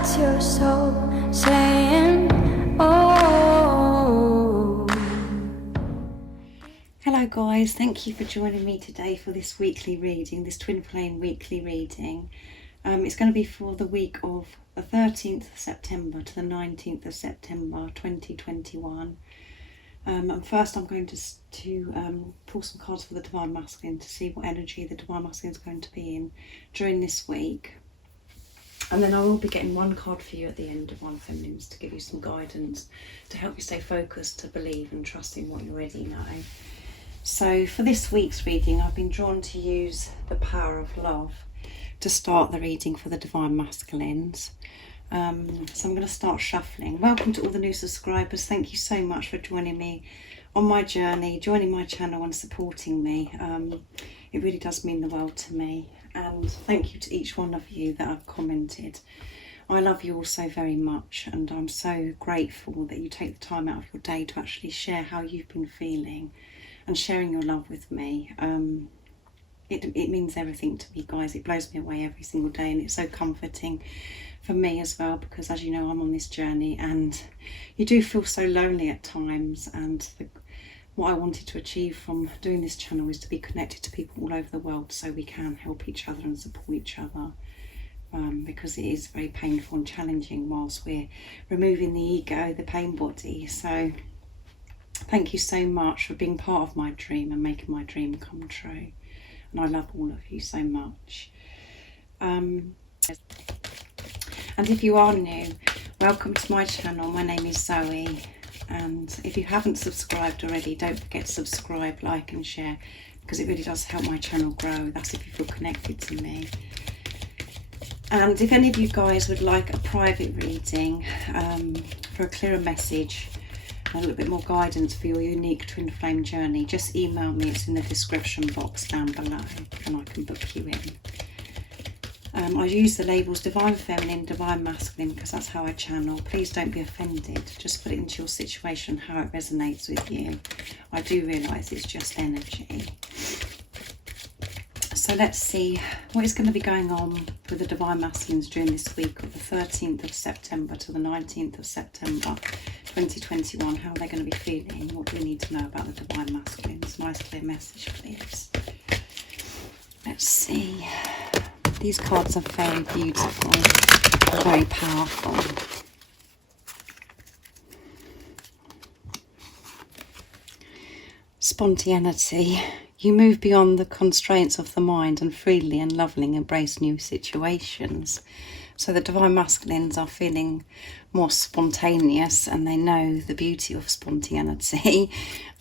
What's your soul saying? Oh. Hello guys, thank you for joining me today for this weekly reading, this twin flame weekly reading. It's going to be for the week of the 13th of September to the 19th of September 2021. And first I'm going to pull some cards for the Divine Masculine to see what energy the Divine Masculine is going to be in during this week. And then I will be getting one card for you at the end, Divine Feminines, to give you some guidance, to help you stay focused, to believe and trust in what you already know. So for this week's reading, I've been drawn to use the power of love to start the reading for the Divine Masculines. So I'm going to start shuffling. Welcome to all the new subscribers. Thank you so much for joining me on my journey, joining my channel and supporting me. It really does mean the world to me. And thank you to each one of you that have commented. I love you all so very much, and I'm so grateful that you take the time out of your day to actually share how you've been feeling and sharing your love with me. It means everything to me, guys. It blows me away every single day, and it's so comforting for me as well, because as you know, I'm on this journey and you do feel so lonely at times, and what I wanted to achieve from doing this channel is to be connected to people all over the world so we can help each other and support each other, because it is very painful and challenging whilst we're removing the ego, the pain body. So thank you so much for being part of my dream and making my dream come true. And I love all of you so much. And if you are new, welcome to my channel. My name is Zoe. And if you haven't subscribed already, don't forget to subscribe, like and share, because it really does help my channel grow. That's if you feel connected to me. And if any of you guys would like a private reading for a clearer message, a little bit more guidance for your unique twin flame journey, just email me. It's in the description box down below and I can book you in. I use the labels Divine Feminine, Divine Masculine, because that's how I channel. Please don't be offended. Just put it into your situation, how it resonates with you. I do realise it's just energy. So let's see what is going to be going on with the Divine Masculines during this week of the 13th of September to the 19th of September 2021. How are they going to be feeling? What do we need to know about the Divine Masculines? Nice clear message, please. Let's see. These cards are very beautiful, very powerful. Spontaneity. You move beyond the constraints of the mind and freely and lovingly embrace new situations. So the Divine Masculines are feeling more spontaneous, and they know the beauty of spontaneity.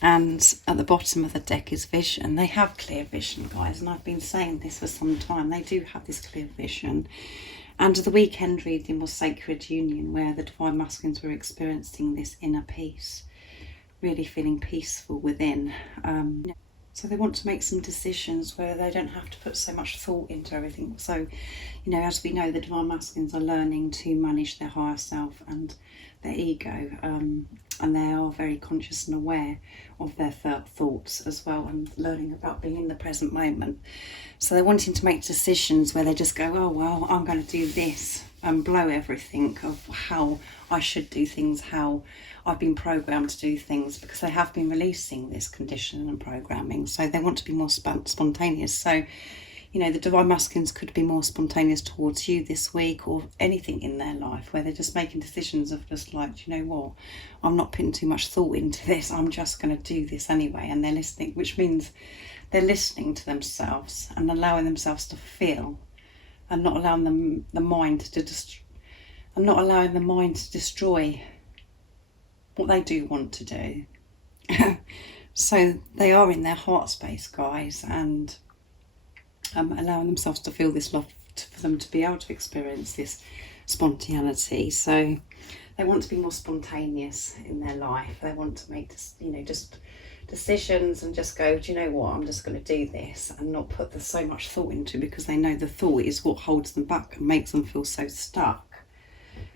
And at the bottom of the deck is vision. They have clear vision, guys, and I've been saying this for some time. They do have this clear vision. And the weekend reading was Sacred Union, where the Divine Masculines were experiencing this inner peace, really feeling peaceful within. So they want to make some decisions where they don't have to put so much thought into everything. So, you know, as we know, the Divine Masculines are learning to manage their higher self and their ego. And they are very conscious and aware of their thoughts as well, and learning about being in the present moment. So they're wanting to make decisions where they just go, oh, well, I'm going to do this, and blow everything of how I should do things, how I've been programmed to do things, because they have been releasing this conditioning and programming. So they want to be more spontaneous. So, you know, the Divine Masculines could be more spontaneous towards you this week, or anything in their life where they're just making decisions of just like, you know what, I'm not putting too much thought into this, I'm just going to do this anyway. And they're listening, which means they're listening to themselves and allowing themselves to feel, and not allowing the mind to destroy what they do want to do. So they are in their heart space, guys, and allowing themselves to feel this love for them to be able to experience this spontaneity. So they want to be more spontaneous in their life. They want to make, you know, just decisions and just go, do you know what, I'm just going to do this, and not put so much thought into it, because they know the thought is what holds them back and makes them feel so stuck.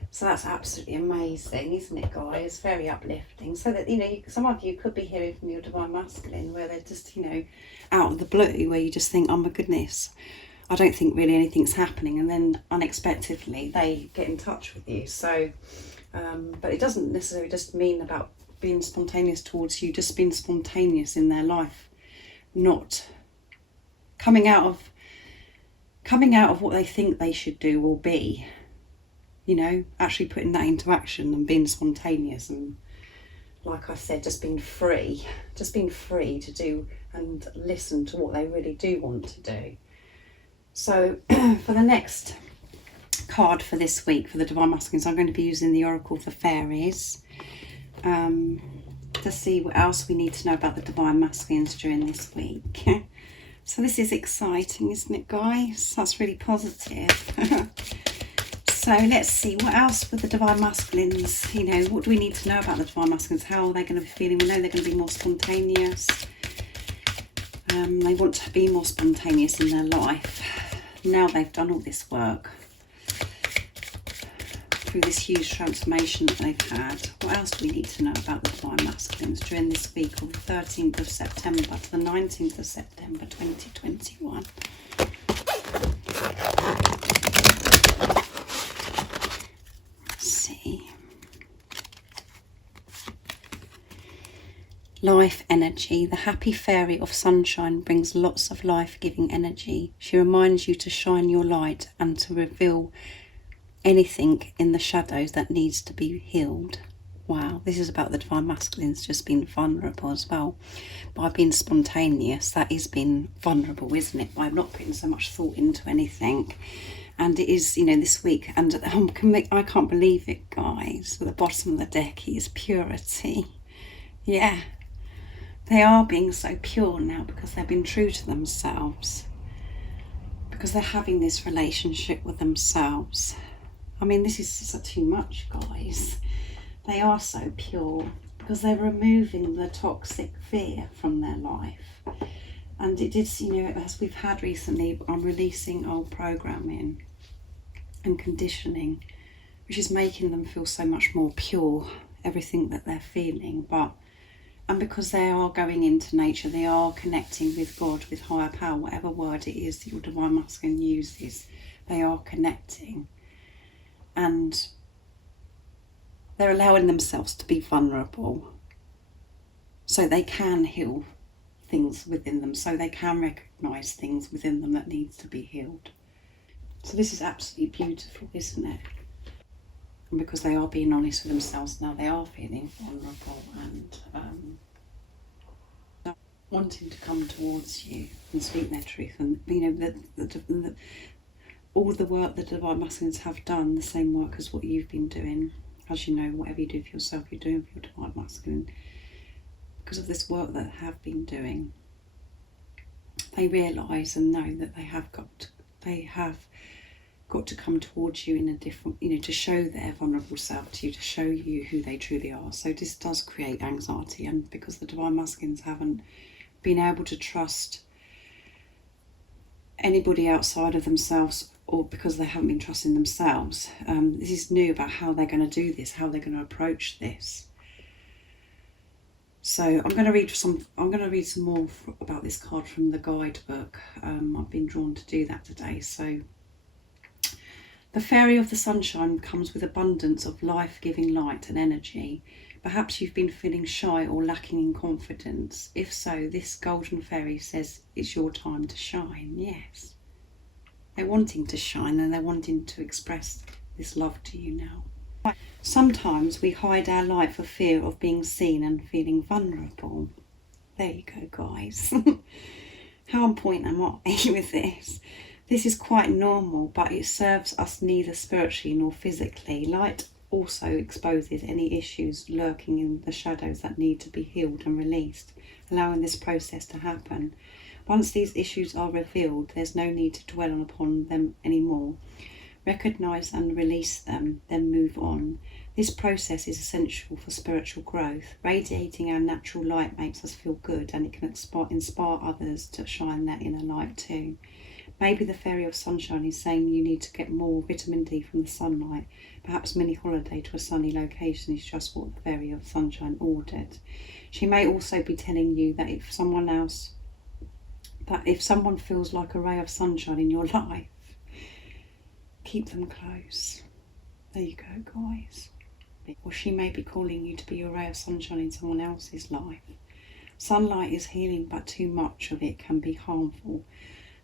So that's absolutely amazing, isn't it, guys? Very uplifting. So that, you know, some of you could be hearing from your Divine Masculine where they're just, you know, out of the blue, where you just think, oh my goodness, I don't think really anything's happening, and then unexpectedly they get in touch with you. So but it doesn't necessarily just mean about being spontaneous towards you, just being spontaneous in their life, not coming out of what they think they should do or be, you know, actually putting that into action and being spontaneous, and like I said, just being free to do and listen to what they really do want to do. So for the next card for this week for the Divine Masculines, I'm going to be using the Oracle of the Fairies to see what else we need to know about the Divine Masculines during this week. So this is exciting, isn't it, guys? That's really positive. So let's see, what else with the Divine Masculines? You know, what do we need to know about the Divine Masculines? How are they going to be feeling? We know they're going to be more spontaneous. They want to be more spontaneous in their life. Now they've done all this work, through this huge transformation that they've had. What else do we need to know about the Divine Masculines during this week of the 13th of September to the 19th of September 2021? Let's see. Life energy. The happy fairy of sunshine brings lots of life-giving energy. She reminds you to shine your light and to reveal anything in the shadows that needs to be healed. Wow, this is about the Divine Masculines just being vulnerable as well. By being spontaneous, that is being vulnerable, isn't it? By not putting so much thought into anything. And it is, you know, this week, and I can't believe it, guys. At the bottom of the deck is purity. Yeah, they are being so pure now because they've been true to themselves. Because they're having this relationship with themselves. I mean, this is just too much, guys. They are so pure because they're removing the toxic fear from their life. And it did, you know, as we've had recently, I'm releasing old programming and conditioning, which is making them feel so much more pure, everything that they're feeling. And because they are going into nature, they are connecting with God, with higher power, whatever word it is that your Divine Masculine uses, they are connecting. And they're allowing themselves to be vulnerable so they can heal things within them, so they can recognise things within them that needs to be healed. So this is absolutely beautiful, isn't it? And because they are being honest with themselves now, they are feeling vulnerable and wanting to come towards you and speak their truth. And you know, all the work the Divine Masculines have done, the same work as what you've been doing. As you know, whatever you do for yourself, you're doing for your Divine Masculine. Because of this work that they have been doing, they realise and know that they have got to come towards you in a different, you know, to show their vulnerable self to you, to show you who they truly are. So this does create anxiety, and because the Divine Masculines haven't been able to trust anybody outside of themselves, or because they haven't been trusting themselves, this is new about how they're going to do this, how they're going to approach this. So I'm going to read some more about this card from the guidebook. I've been drawn to do that today. So the Fairy of the Sunshine comes with abundance of life-giving light and energy. Perhaps you've been feeling shy or lacking in confidence. If so, this golden fairy says it's your time to shine. Yes. They're wanting to shine and they're wanting to express this love to you now. Sometimes we hide our light for fear of being seen and feeling vulnerable. There you go, guys. How on point am I with this? This is quite normal, but it serves us neither spiritually nor physically. Light also exposes any issues lurking in the shadows that need to be healed and released, allowing this process to happen. Once these issues are revealed, there's no need to dwell upon them anymore. Recognise and release them, then move on. This process is essential for spiritual growth. Radiating our natural light makes us feel good, and it can inspire others to shine their inner light too. Maybe the Fairy of Sunshine is saying you need to get more vitamin D from the sunlight. Perhaps mini holiday to a sunny location is just what the Fairy of Sunshine ordered. She may also be telling you that if someone else that if someone feels like a ray of sunshine in your life, keep them close. There you go, guys. Or she may be calling you to be a ray of sunshine in someone else's life. Sunlight is healing, but too much of it can be harmful.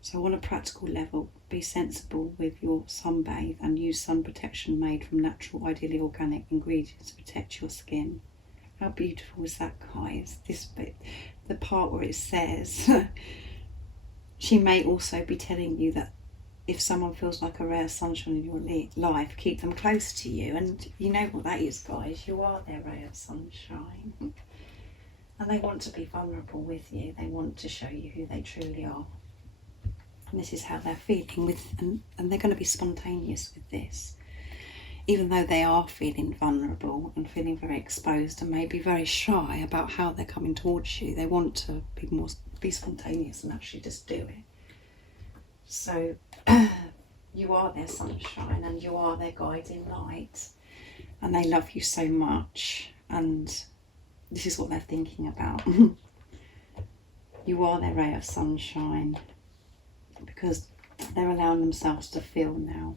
So on a practical level, be sensible with your sunbathe and use sun protection made from natural, ideally organic ingredients to protect your skin. How beautiful is that, guys? This bit, the part where it says, she may also be telling you that if someone feels like a ray of sunshine in your life, keep them close to you. And you know what that is, guys. You are their ray of sunshine. And they want to be vulnerable with you. They want to show you who they truly are. And this is how they're feeling with, and they're going to be spontaneous with this. Even though they are feeling vulnerable and feeling very exposed and maybe very shy about how they're coming towards you, they want to be spontaneous and actually just do it. So you are their sunshine and you are their guiding light, and they love you so much, and this is what they're thinking about. You are their ray of sunshine, because they're allowing themselves to feel now.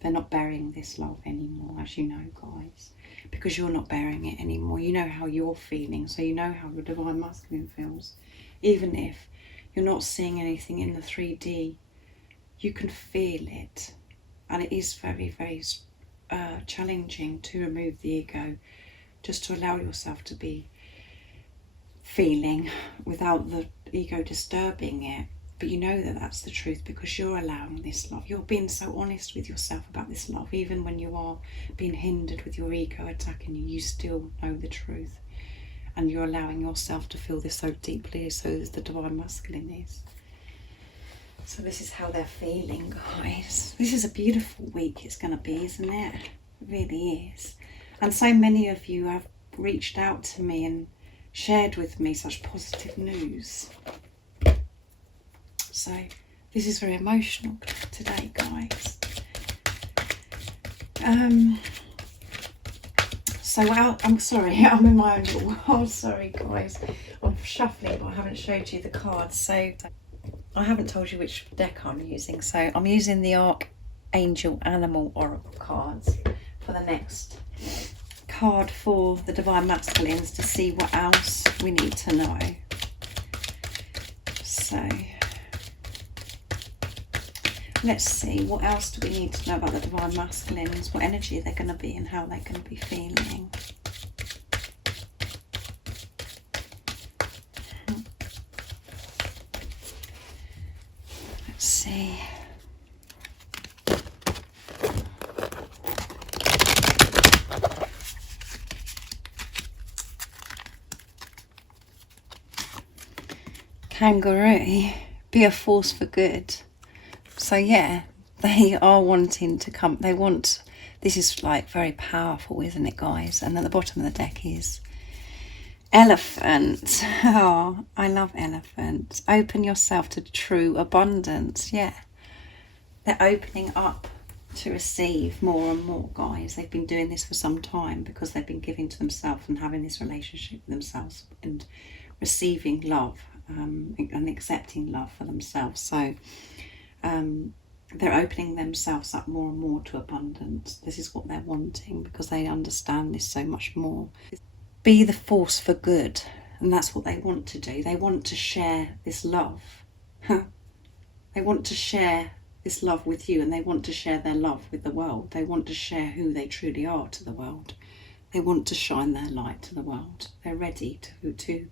They're not burying this love anymore, as you know, guys, because you're not burying it anymore. You know how you're feeling, so you know how your divine masculine feels. Even if you're not seeing anything in the 3D, you can feel it. And it is very, very challenging to remove the ego, just to allow yourself to be feeling without the ego disturbing it. But you know that that's the truth, because you're allowing this love. You're being so honest with yourself about this love. Even when you are being hindered with your ego attacking you, you still know the truth. And you're allowing yourself to feel this so deeply, so as the divine masculine is. So this is how they're feeling, guys. This is a beautiful week it's going to be, isn't it? It really is. And so many of you have reached out to me and shared with me such positive news. So this is very emotional today, guys. I'm sorry, I'm in my own little world. Sorry, guys. I'm shuffling, but I haven't showed you the cards. So I haven't told you which deck I'm using. So I'm using the Archangel Animal Oracle cards for the next card for the Divine Masculines, to see what else we need to know. So let's see, what else do we need to know about the Divine Masculines, what energy they're going to be and how they're going to be feeling. Let's see. Kangaroo, be a force for good. So yeah, they are wanting to come, this is like very powerful, isn't it, guys? And at the bottom of the deck is Elephant. Oh, I love elephants. Open yourself to true abundance. Yeah, they're opening up to receive more and more, guys. They've been doing this for some time because they've been giving to themselves and having this relationship with themselves and receiving love and accepting love for themselves. So they're opening themselves up more and more to abundance. This is what they're wanting because they understand this so much more. Be the force for good, and that's what they want to do. They want to share this love. They want to share this love with you, and they want to share their love with the world. They want to share who they truly are to the world. They want to shine their light to the world. They're ready to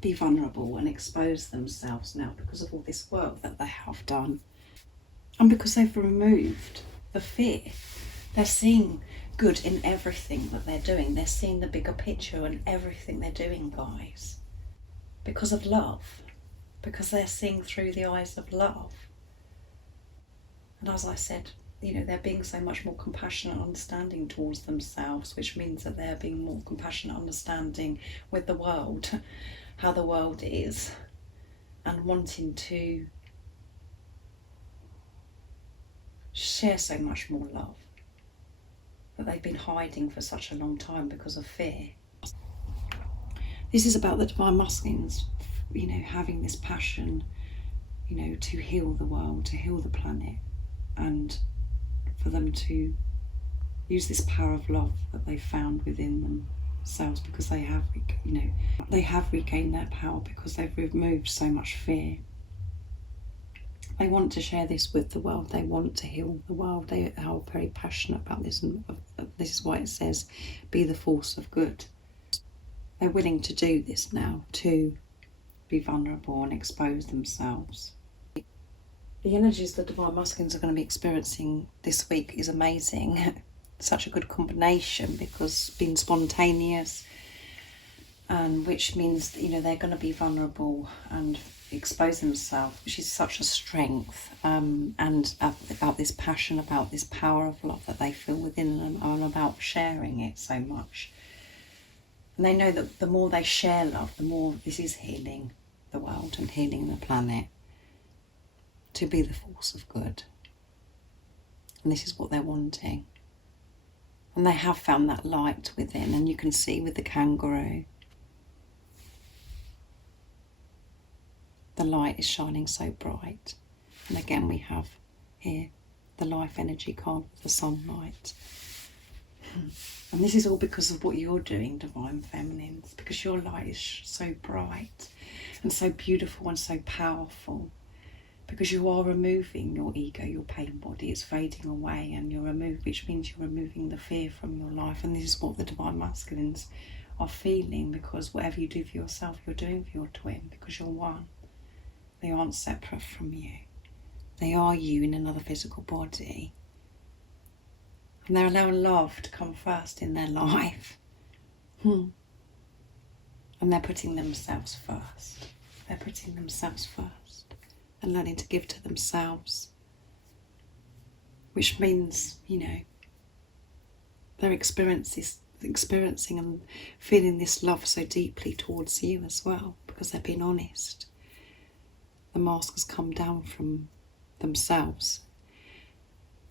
be vulnerable and expose themselves now because of all this work that they have done. And because they've removed the fear, they're seeing good in everything that they're doing. They're seeing the bigger picture in everything they're doing, guys. Because of love. Because they're seeing through the eyes of love. And as I said, they're being so much more compassionate and understanding towards themselves, which means that they're being more compassionate, understanding with the world, how the world is, and wanting to share so much more love that they've been hiding for such a long time because of fear. This is about the Divine Masculines, having this passion you know, to heal the world, to heal the planet, and for them to use this power of love that they found within themselves, because they have, you know, they have regained their power because they've removed so much fear. They want to share this with the world. They want to heal the world. They are very passionate about this, and this is why it says, be the force of good. They're willing to do this now, to be vulnerable and expose themselves. The energies the Divine Masculines are going to be experiencing this week is amazing. Such a good combination, because being spontaneous, and which means, you know, they're going to be vulnerable and expose themselves, which is such a strength, and about this passion, about this power of love that they feel within them, and about sharing it so much. And they know that the more they share love, the more this is healing the world and healing the planet, to be the force of good. And this is what they're wanting. And they have found that light within, and you can see with the kangaroo, the light is shining so bright. And again, we have here the life energy card, the sunlight. And this is all because of what you're doing, Divine Feminines, because your light is so bright and so beautiful and so powerful, because you are removing your ego, your pain body is fading away, and which means you're removing the fear from your life. And this is what the Divine Masculines are feeling, because whatever you do for yourself, you're doing for your twin, because you're one. They aren't separate from you. They are you in another physical body. And they're allowing love to come first in their life. And they're putting themselves first. They're putting themselves first and learning to give to themselves. Which means, you know, they're experiencing and feeling this love so deeply towards you as well, because they're being honest. The mask has come down from themselves.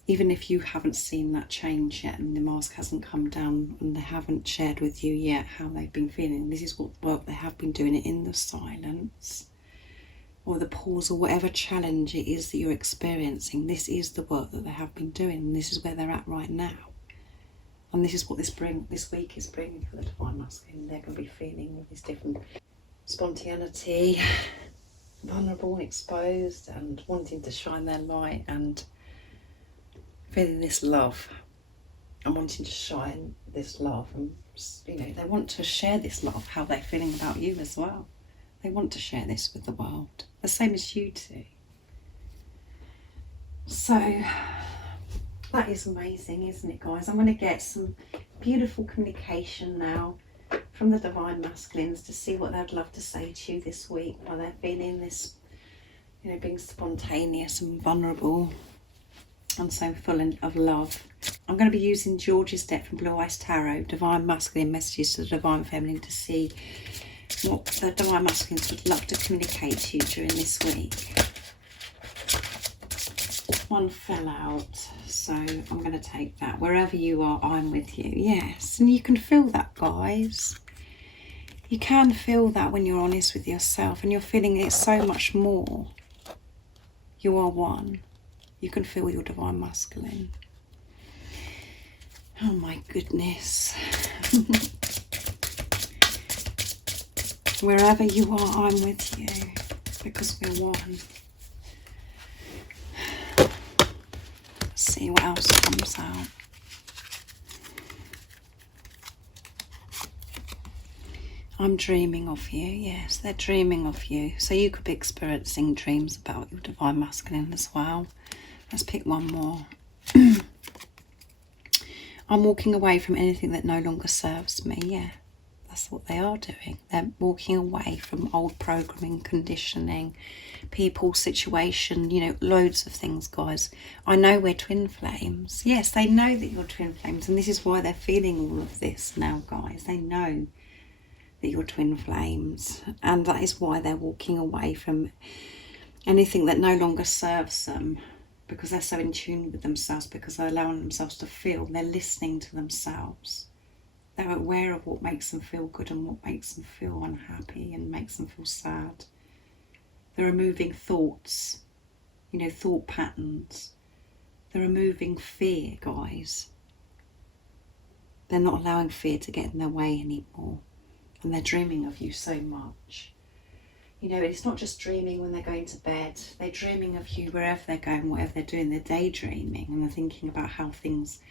Even if you haven't seen that change yet, and the mask hasn't come down, and they haven't shared with you yet how they've been feeling, this is what work they have been doing, it in the silence or the pause or whatever challenge it is that you're experiencing. This is the work that they have been doing, and this is where they're at right now. And this is what this week is bringing for the Divine Masculine. They're going to be feeling all this different spontaneity, vulnerable and exposed, and wanting to shine their light, and feeling this love and wanting to shine this love. And, you know, they want to share this love, how they're feeling about you as well. They want to share this with the world, the same as you do. So that is amazing, isn't it, guys? I'm going to get some beautiful communication now from the Divine Masculines to see what they'd love to say to you this week while they're feeling this, you know, being spontaneous and vulnerable and so full of love. I'm going to be using George's deck from Blue Eyes Tarot, Divine Masculine Messages to the Divine Feminine, to see what the Divine Masculines would love to communicate to you during this week. One fell out, so I'm going to take that. Wherever you are, I'm with you. Yes, and you can feel that, guys. You can feel that when you're honest with yourself, and you're feeling it so much more. You are one. You can feel your Divine Masculine. Oh my goodness. Wherever you are, I'm with you, because we're one. Let's see what else comes out. I'm dreaming of you. Yes, they're dreaming of you. So you could be experiencing dreams about your Divine Masculine as well. Let's pick one more. I'm walking away from anything that no longer serves me. Yeah, that's what they are doing. They're walking away from old programming, conditioning, people, situation, you know, loads of things, guys. I know we're twin flames. Yes, they know that you're twin flames, and this is why they're feeling all of this now, guys. They know that you're twin flames, and that is why they're walking away from anything that no longer serves them, because they're so in tune with themselves, because they're allowing themselves to feel. They're listening to themselves. They're aware of what makes them feel good and what makes them feel unhappy and makes them feel sad. They're removing thoughts, thought patterns. They're removing fear, guys. They're not allowing fear to get in their way anymore. And they're dreaming of you so much. It's not just dreaming when they're going to bed. They're dreaming of you wherever they're going, whatever they're doing. They're daydreaming and they're thinking about how things,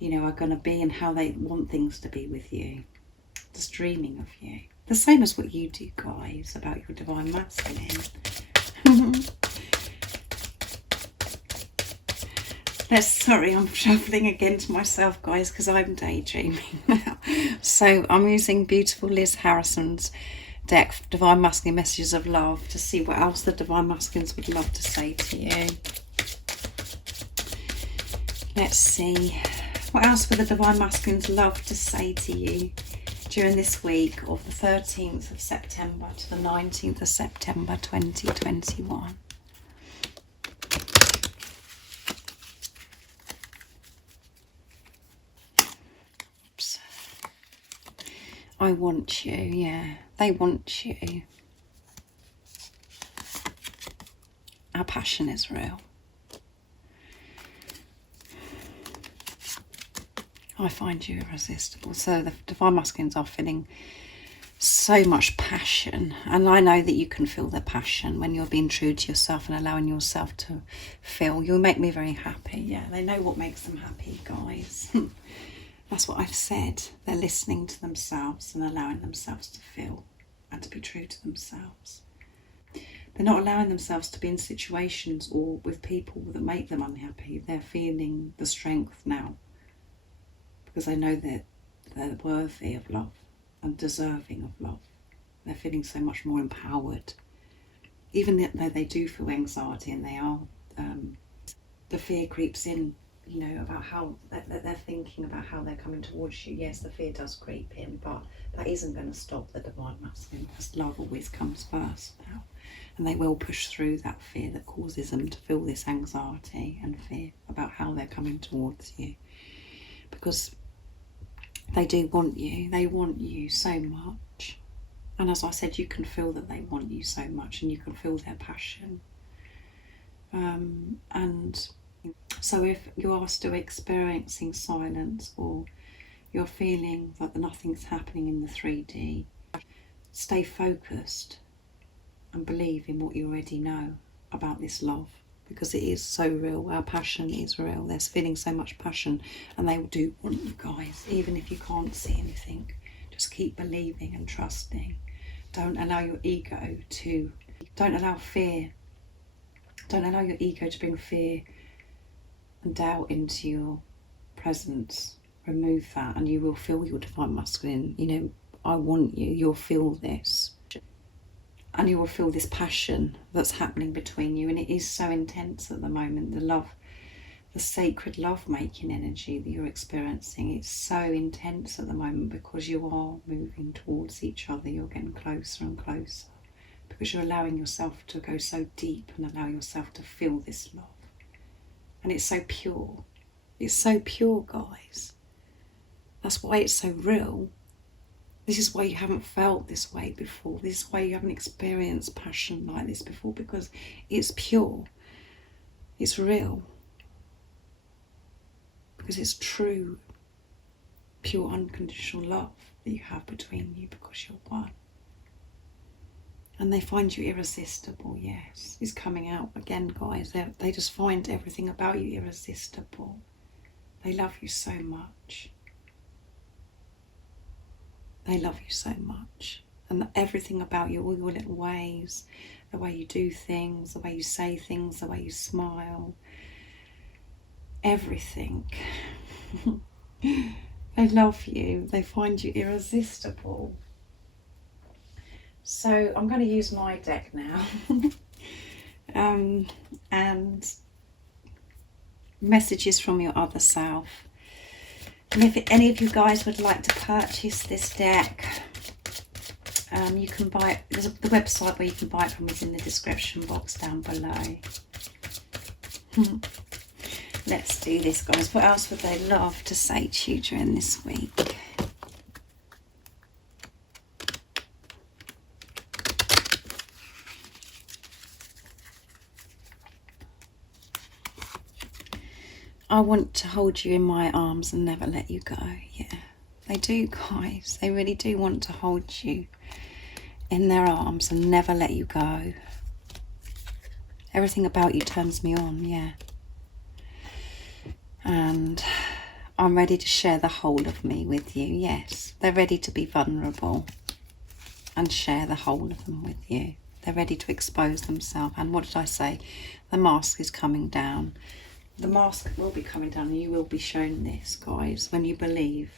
are going to be and how they want things to be with you. Just dreaming of you. The same as what you do, guys, about your divine masculine. Sorry, I'm shuffling again to myself, guys, because I'm daydreaming now. So I'm using beautiful Liz Harrison's deck, Divine Masculine Messages of Love, to see what else the Divine Masculines would love to say to you. Let's see. What else would the Divine Masculines love to say to you during this week of the 13th of September to the 19th of September 2021? Oops. I want you, yeah. They want you. Our passion is real. I find you irresistible. So the Divine Masculines are feeling so much passion. And I know that you can feel their passion when you're being true to yourself and allowing yourself to feel. You'll make me very happy. Yeah, they know what makes them happy, guys. That's what I've said. They're listening to themselves and allowing themselves to feel and to be true to themselves. They're not allowing themselves to be in situations or with people that make them unhappy. They're feeling the strength now because they know that they're worthy of love and deserving of love. They're feeling so much more empowered. Even though they do feel anxiety and they are, the fear creeps in, about how they're thinking about how they're coming towards you. Yes, the fear does creep in, but that isn't going to stop the Divine Masculine, because love always comes first now. And they will push through that fear that causes them to feel this anxiety and fear about how they're coming towards you. Because they do want you. They want you so much. And as I said, you can feel that they want you so much and you can feel their passion. And so if you are still experiencing silence or you're feeling that nothing's happening in the 3D, stay focused and believe in what you already know about this love, because it is so real. Our passion is real. There's feeling so much passion and they do want you, guys, even if you can't see anything. Just keep believing and trusting. Don't allow your ego to, don't allow your ego to bring fear and doubt into your presence. Remove that and you will feel your Divine Masculine. I want you. You'll feel this. And you will feel this passion that's happening between you. And it is so intense at the moment. The love, the sacred love-making energy that you're experiencing, it's so intense at the moment because you are moving towards each other. You're getting closer and closer because you're allowing yourself to go so deep and allow yourself to feel this love. And it's so pure. It's so pure, guys. That's why it's so real. This is why you haven't felt this way before. This is why you haven't experienced passion like this before, because it's pure. It's real. Because it's true, pure, unconditional love that you have between you because you're one. And they find you irresistible, yes. It's coming out again, guys. They just find everything about you irresistible. They love you so much. They love you so much. And everything about you, all your little ways, the way you do things, the way you say things, the way you smile, everything. They love you. They find you irresistible. So I'm going to use my deck now. And messages from your other self. And if any of you guys would like to purchase this deck, you can buy it. There's the website where you can buy it from is in the description box down below. Let's do this, guys. What else would they love to say to you during this week? I want to hold you in my arms and never let you go. Yeah, they do, guys. They really do want to hold you in their arms and never let you go. Everything about you turns me on, yeah. And I'm ready to share the whole of me with you, yes. They're ready to be vulnerable and share the whole of them with you. They're ready to expose themselves. And what did I say? The mask is coming down. The mask will be coming down and you will be shown this, guys. When you believe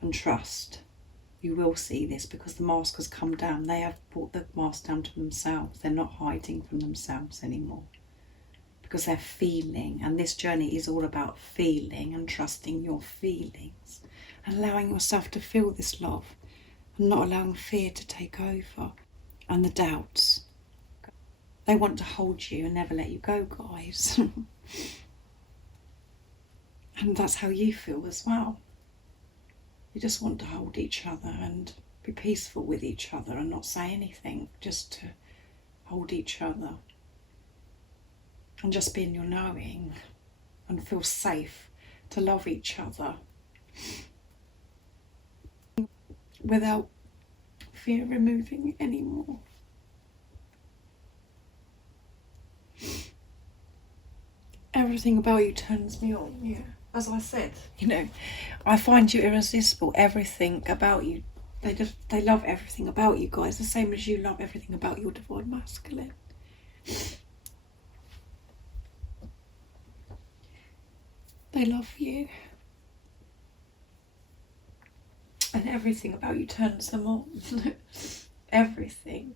and trust, you will see this, because the mask has come down. They have brought the mask down to themselves. They're not hiding from themselves anymore, because they're feeling. And this journey is all about feeling and trusting your feelings and allowing yourself to feel this love and not allowing fear to take over and the doubts. They want to hold you and never let you go, guys. And that's how you feel as well. You just want to hold each other and be peaceful with each other and not say anything, just to hold each other and just be in your knowing and feel safe to love each other without fear removing anymore. Everything about you turns me on, yeah. As I said, you know, I find you irresistible. Everything about you, they love everything about you, guys, the same as you love everything about your divine masculine. They love you. And everything about you turns them on. Everything.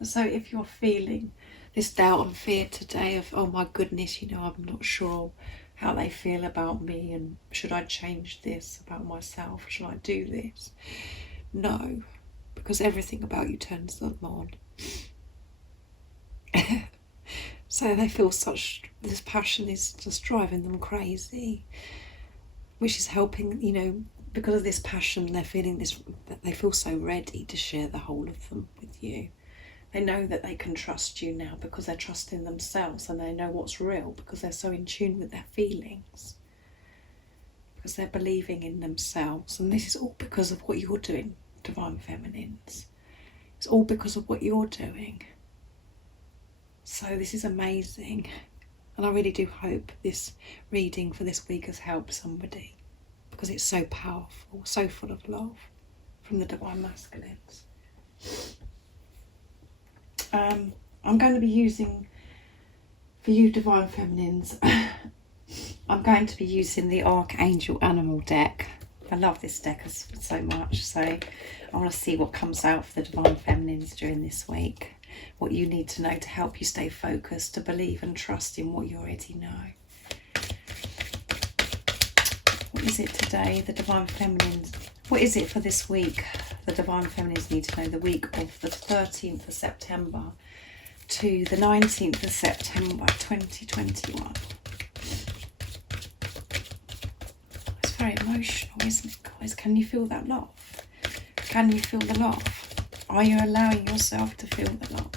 So if you're feeling this doubt and fear today of, oh my goodness, you know, I'm not sure how they feel about me, and should I change this about myself? Should I do this? No, because everything about you turns them on. So they feel this passion is just driving them crazy, which is helping, you know, because of this passion, they're feeling this, that they feel so ready to share the whole of them with you. They know that they can trust you now because they're trusting themselves, and they know what's real because they're so in tune with their feelings, because they're believing in themselves. And this is all because of what you're doing, Divine Feminines. It's all because of what you're doing. So this is amazing. And I really do hope this reading for this week has helped somebody, because it's so powerful, so full of love from the Divine Masculines. I'm going to be using, for you Divine Feminines, I'm going to be using the Archangel Animal deck. I love this deck so much, so I want to see what comes out for the Divine Feminines during this week. What you need to know to help you stay focused, to believe and trust in what you already know. What is it today, the Divine Feminines? What is it for this week? The Divine Feminines need to know the week of the 13th of September to the 19th of September 2021. It's very emotional, isn't it, guys? Can you feel that love? Can you feel the love? Are you allowing yourself to feel the love?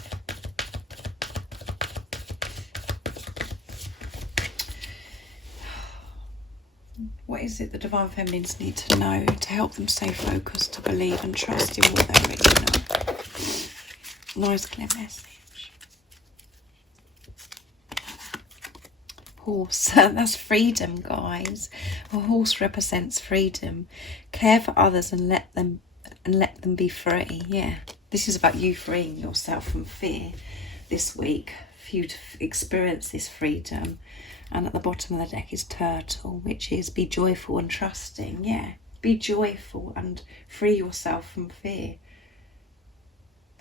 What is it the Divine Feminines need to know to help them stay focused, to believe and trust in what they already know? Nice clear message. Horse, that's freedom, guys. A horse represents freedom. Care for others and let them be free. Yeah, this is about you freeing yourself from fear this week, for you to experience this freedom. And at the bottom of the deck is Turtle, which is be joyful and trusting. Yeah, be joyful and free yourself from fear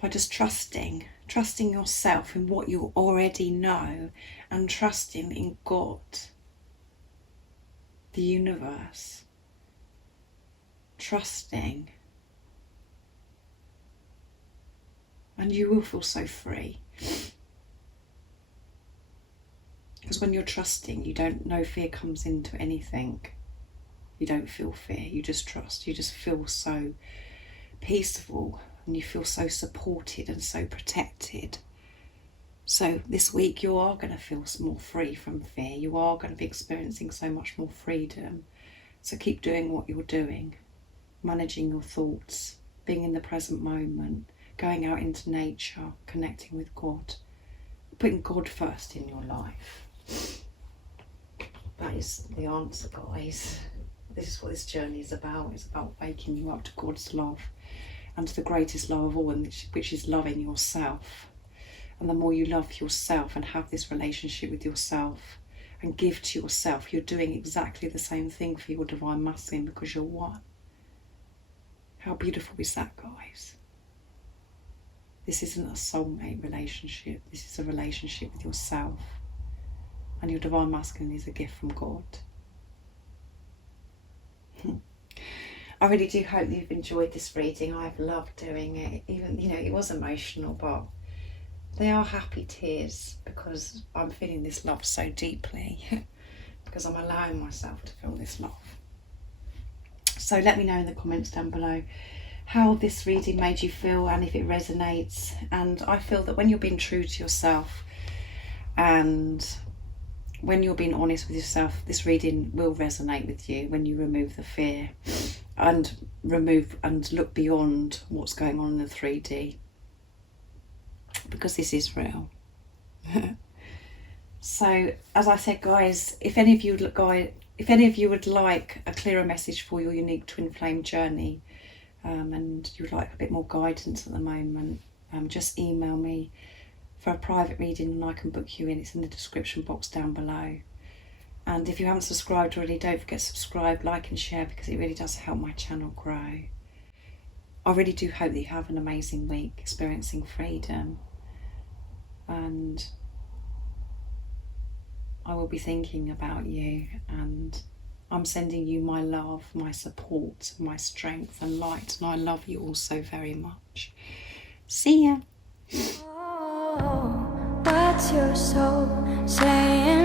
by just trusting yourself in what you already know, and trusting in God, the universe, trusting, and you will feel so free. Because when you're trusting, you don't know fear comes into anything. You don't feel fear, you just trust. You just feel so peaceful, and you feel so supported and so protected. So this week you are going to feel more free from fear. You are going to be experiencing so much more freedom. So keep doing what you're doing, managing your thoughts, being in the present moment, going out into nature, connecting with God, putting God first in your life. That is the answer, guys. This is what this journey is about. It's about waking you up to God's love and to the greatest love of all, which is loving yourself. And the more you love yourself and have this relationship with yourself and give to yourself, you're doing exactly the same thing for your divine masculine, because you're one. How beautiful is that, guys? This isn't a soulmate relationship. This is a relationship with yourself. And your divine masculine is a gift from God. I really do hope you've enjoyed this reading. I've loved doing it. Even, it was emotional, but they are happy tears because I'm feeling this love so deeply because I'm allowing myself to feel this love. So let me know in the comments down below how this reading made you feel and if it resonates. And I feel that when you're being true to yourself and when you're being honest with yourself, this reading will resonate with you when you remove the fear and look beyond what's going on in the 3D, because this is real. So, as I said, guys, if any of you would like a clearer message for your unique twin flame journey, and you'd like a bit more guidance at the moment, just email me for a private reading and I can book you in. It's in the description box down below. And if you haven't subscribed already, don't forget to subscribe, like and share, because it really does help my channel grow. I really do hope that you have an amazing week experiencing freedom, and I will be thinking about you, and I'm sending you my love, my support, my strength and light, and I love you all so very much. See ya. What's your soul saying?